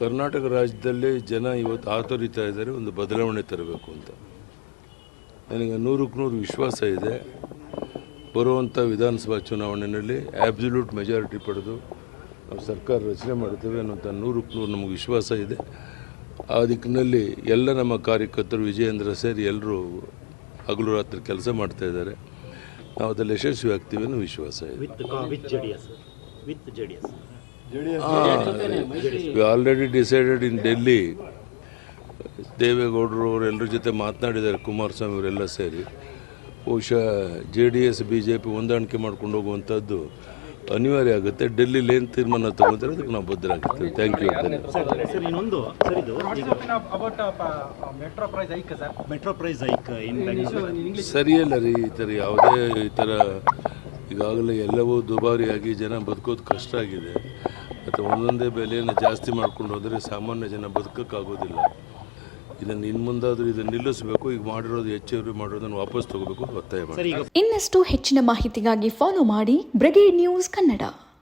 ಕರ್ನಾಟಕ ರಾಜ್ಯದಲ್ಲಿ ಜನ ಇವತ್ತು ಆತುರಿತಾ ಇದ್ದಾರೆ, ಒಂದು ಬದಲಾವಣೆ ತರಬೇಕು ಅಂತ. ನನಗೆ ನೂರಕ್ಕೆ ನೂರು ವಿಶ್ವಾಸ ಇದೆ. ಬರುವಂಥ ವಿಧಾನಸಭಾ ಚುನಾವಣೆಯಲ್ಲಿ ಆಬ್ಸಲ್ಯೂಟ್ ಮೆಜಾರಿಟಿ ಪಡೆದು ನಾವು ಸರ್ಕಾರ ರಚನೆ ಮಾಡ್ತೇವೆ ಅನ್ನೋಂಥ ನೂರಕ್ಕೆ ನೂರು ನಮಗೆ ವಿಶ್ವಾಸ ಇದೆ. ಆ ದಿಕ್ಕಿನಲ್ಲಿ ಎಲ್ಲ ನಮ್ಮ ಕಾರ್ಯಕರ್ತರು, ವಿಜಯೇಂದ್ರ ಸೇರಿ ಎಲ್ಲರೂ ಹಗಲು ರಾತ್ರಿ ಕೆಲಸ ಮಾಡ್ತಾ ಇದ್ದಾರೆ. ನಾವು ಅದರಲ್ಲಿ ಯಶಸ್ವಿ ಆಗ್ತೀವಿ ಅನ್ನೋ ವಿಶ್ವಾಸ ಇದೆ. We already decided in Delhi ದೇವೇಗೌಡರು ಅವರೆಲ್ಲರ ಜೊತೆ ಮಾತನಾಡಿದ್ದಾರೆ ಕುಮಾರಸ್ವಾಮಿ ಅವರೆಲ್ಲ ಸೇರಿ. ಬಹುಶಃ J D S B J P ಹೊಂದಾಣಿಕೆ ಮಾಡ್ಕೊಂಡು ಹೋಗುವಂಥದ್ದು ಅನಿವಾರ್ಯ ಆಗುತ್ತೆ. ಡೆಲ್ಲಿಲಿ ಏನು ತೀರ್ಮಾನ ತಗೊಂತಾರೆ ಅದಕ್ಕೆ ನಾವು ಬದ್ಧರಾಗಿರ್ತೀವಿ. ಥ್ಯಾಂಕ್ ಯು ಸರಿಯಲ್ಲ ರೀ ಈ ಥರ ಯಾವುದೇ ಈ ಥರ ಈಗಾಗಲೇ ಎಲ್ಲವೂ ದುಬಾರಿಯಾಗಿ ಜನ ಬದುಕೋದು ಕಷ್ಟ ಆಗಿದೆ. ಮತ್ತು ಒಂದೊಂದೇ ಬೆಲೆಯನ್ನು ಜಾಸ್ತಿ ಮಾಡ್ಕೊಂಡು ಹೋದರೆ ಸಾಮಾನ್ಯ ಜನ ಬದುಕೋಕ್ಕಾಗೋದಿಲ್ಲ. ಇದನ್ನು ಇನ್ನು ಮುಂದಾದರೂ ಇದನ್ನು ನಿಲ್ಲಿಸಬೇಕು, ಈಗ ಮಾಡಿರೋದು ಹೆಚ್ಚುವರಿ ಮಾಡಿರೋದನ್ನು ವಾಪಸ್ ತಗೋಬೇಕು, ಒತ್ತಾಯ ಮಾಡಿ. ಇನ್ನಷ್ಟು ಹೆಚ್ಚಿನ ಮಾಹಿತಿಗಾಗಿ ಫಾಲೋ ಮಾಡಿ ಬ್ರಿಗೇಡ್ ನ್ಯೂಸ್ ಕನ್ನಡ.